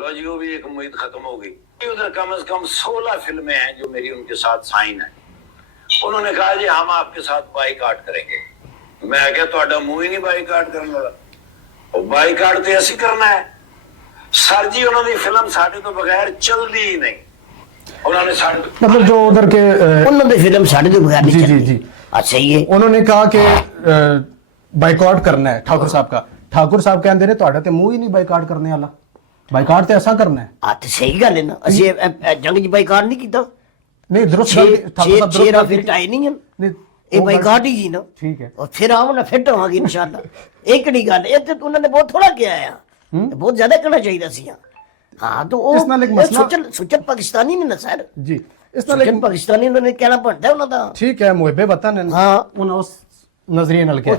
लो जी, वो भी एक उम्मीद खत्म हो गई। उधर कम से कम 16 फिल्में हैं जो मेरी उनके साथ साइन है। उन्होंने कहा जी हम आपके साथ बाईकाट करेंगे। मैं क्या ਤੁਹਾਡਾ ਮੂੰਹ ਹੀ नहीं बाईकाट करने वाला, ਉਹ ਬਾਈਕਾਟ ਤੇ ਅਸੀਂ ਕਰਨਾ ਹੈ सर जी। उन्होंने फिल्म साढ़े तो बगैर चलती ही नहीं। उन्होंने मतलब जो उधर के उन्होंने फिल्म साढ़े तो बगैर नहीं चलती। अच्छा ये उन्होंने कहा कि बाइकआउट करना है ठाकुर साहब का। ठाकुर साहब कहते ने ਤੁਹਾਡਾ ਤੇ ਮੂੰਹ ਹੀ ਨਹੀਂ ਬਾਈਕਾਟ ਕਰਨੇ ਵਾਲਾ, ਬਾਈਕਾਟ ਤੇ ਐਸਾ ਕਰਨਾ ਹੈ। ਆ ਤੇ ਸਹੀ ਗੱਲ ਹੈ ਨਾ, ਅਸੀਂ ਜੰਗ 'ਚ ਬਾਈਕਾਟ ਨਹੀਂ ਕੀਤਾ। ਨਹੀਂ ਦਰੁਸਤ ठाकुर साहब ਛੇਰਾ ਫਿਰ ਟਾਈ ਨਹੀਂ ਹੈ, ਇਹ ਬਾਈਕਾਟ ਹੀ ਜੀ ਨਾ। ठीक है, और फिर आओ ना फिट होवांगे इंशाल्लाह। एक नी गल ਇਹ ਤੇ ਉਹਨਾਂ ਨੇ ਬਹੁਤ ਥੋੜਾ ਕਿਹਾ ਆ, ਬਹੁਤ ਜ਼ਿਆਦਾ ਕਹਿਣਾ ਚਾਹੀਦਾ ਸੀ। ਹਾਂ तो ਇਸ ਨਾਲ ਇੱਕ ਮਸਲਾ ਸੁਚਲ ਪਾਕਿਸਤਾਨੀ ਨੇ ਨਾ ਸਰ जी, इस ਨਾਲ ਇੱਕ ਪਾਕਿਸਤਾਨੀ ਉਹਨਾਂ ਨੇ ਕਹਿਣਾ ਬਣਦਾ ਉਹਨਾਂ ਦਾ। ठीक है, मुहब्बे वतन है। हाँ उन्हें उस नजरिए नाल क्या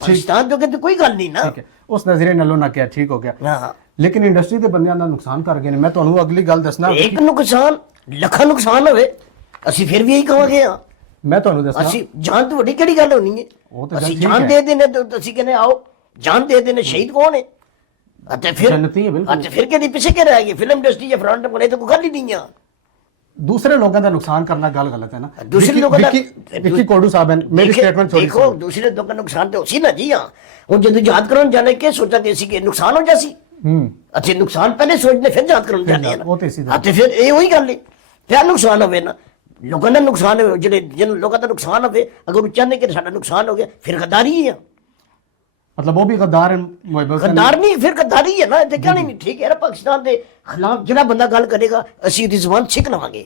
पाकिस्तान जो कहते कोई गल नहीं ना। ठीक है, उस नजरिए नालों ना क्या ठीक हो गया। हाँ लेकिन इंडस्ट्री ਦੇ ਬੰਦਿਆਂ ਦਾ ਨੁਕਸਾਨ ਕਰ ਗਏ ਨੇ। ਮੈਂ ਤੁਹਾਨੂੰ ਅਗਲੀ ਗੱਲ ਦੱਸਣਾ, ਇੱਕ ਨੁਕਸਾਨ ਲੱਖਾਂ ਨੁਕਸਾਨ ਹੋਵੇ ਅਸੀਂ ਫਿਰ ਵੀ ਇਹੀ ਕਹਾਂਗੇ। ਆ ਮੈਂ ਤੁਹਾਨੂੰ ਦੱਸਣਾ, ਅਸੀਂ ਜਾਨ ਤੋਂ ਵੱਡੀ ਕਿਹੜੀ ਗੱਲ ਹੋਣੀ ਹੈ। ਉਹ ਤਾਂ ਅਸੀਂ ਠੀਕ ਜਾਨ ਹੈ। ਦੇ ਦੇਨੇ ਤਾਂ ਅਸੀਂ ਕਹਿੰਦੇ ਆਓ ਜਾਨ ਦੇ ਦੇਨੇ, ਸ਼ਹੀਦ ਕੌਣ ਹੈ? ਅਤੇ ਫਿਰ ਜੰਨਤੀ ਹੈ ਬਿਲਕੁਲ। ਅਤੇ ਫਿਰ ਕਿਹਦੀ ਪਿੱਛੇ ਕਿ ਰਹਿ ਗਈ ਫਿਲਮ ਇੰਡਸਟਰੀ ਜਾਂ ਫਰੰਟ ਬਣੇ ਤਾਂ ਕੋਈ ਗੱਲ ਹੀ ਨਹੀਂ ਆ। दूसरे लोगों का नुकसान करना गल गलत है ना। दूसरे लोगों का विक्की कोडू साहब है, मेरी स्टेटमेंट छोड़ी। देखो दूसरे लोगों का नुकसान तो उसी ना जी। हाँ ਹੁਣ ਜਦੋਂ ਯਾਦ ਕਰਨ ਜਾਣੇ ਕਿ ਸੋਚਾ ਕਿ ਅਸੀਂ ਕਿ ਨੁਕਸਾਨ ਹੋ ਜਾਸੀ। ਅੱਛਾ ਨੁਕਸਾਨ ਪਹਿਲੇ ਸੋਚਦੇ ਫਿਰ ਯਾਦ ਕਰਨ ਜਾਂਦੇ ਆ ਉਹ ਤੇ ਸਿੱਧਾ। ਅਤੇ ਫਿਰ ਇਹ ਉਹੀ ਗੱਲ ਹੈ, ਫਿਰ ਨੁਕਸਾਨ ਹੋਵੇ ਨਾ ਲੋਕਾਂ ਦਾ ਨੁਕਸਾਨ ਹੋਵੇ, ਜਿਹੜੇ ਜਿਹਨੂੰ ਲੋਕਾਂ ਦਾ ਨੁਕਸਾਨ ਹੋਵੇ, ਅਗਰ ਉਹ ਚਾਹੁੰਦੇ ਕਿ ਸਾਡਾ ਨੁਕਸਾਨ ਹੋ ਗਿਆ ਫਿਰ ਗद्दारी है। मतलब वो भी गद्दार है मुहब्बत। गद्दार नहीं फिर गद्दारी है ना। ते कहने नहीं ठीक है पाकिस्तान के खिलाफ ਜਿਹੜਾ ਬੰਦਾ ਗੱਲ ਕਰੇਗਾ ਅਸੀਂ ਉਹਦੀ ਜ਼ੁਬਾਨ ਛਿਕ ਲਵਾਂਗੇ।